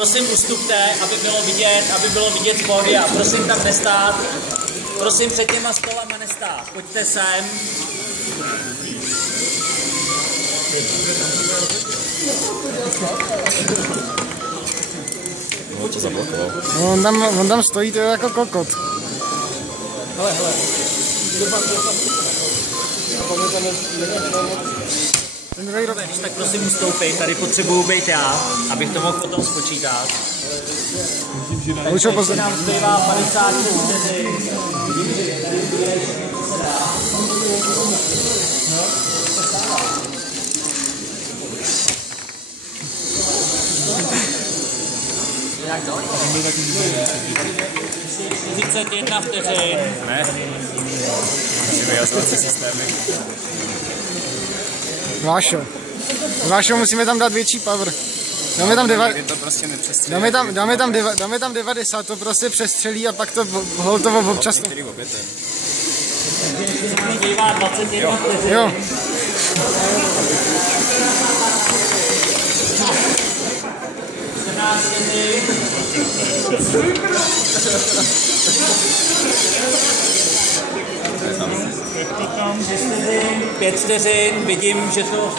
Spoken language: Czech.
Prosím, ustupte, aby bylo vidět z pódia. Prosím tam nestát. Prosím před těma stolama nestát. Pojďte sem. No, to zablokoval. No, on tam stojí to jako kokot. Hele. Ten druhý rok. Když tak prosím ustoupit, tady potřebuju být já, abych to mohl potom spočítat. Už ho pozor. Nám zbývá 50 vteřin. Jak to? 41 vteřin. Ne? Musíme jasnat si systémy. Vášo, musíme tam dát větší power. Dáme tam 90, to prostě přestřelí a pak to hotovo občas. Zbývá 21 vteřin. Jo. Teď 5 vteřin, vidím, že to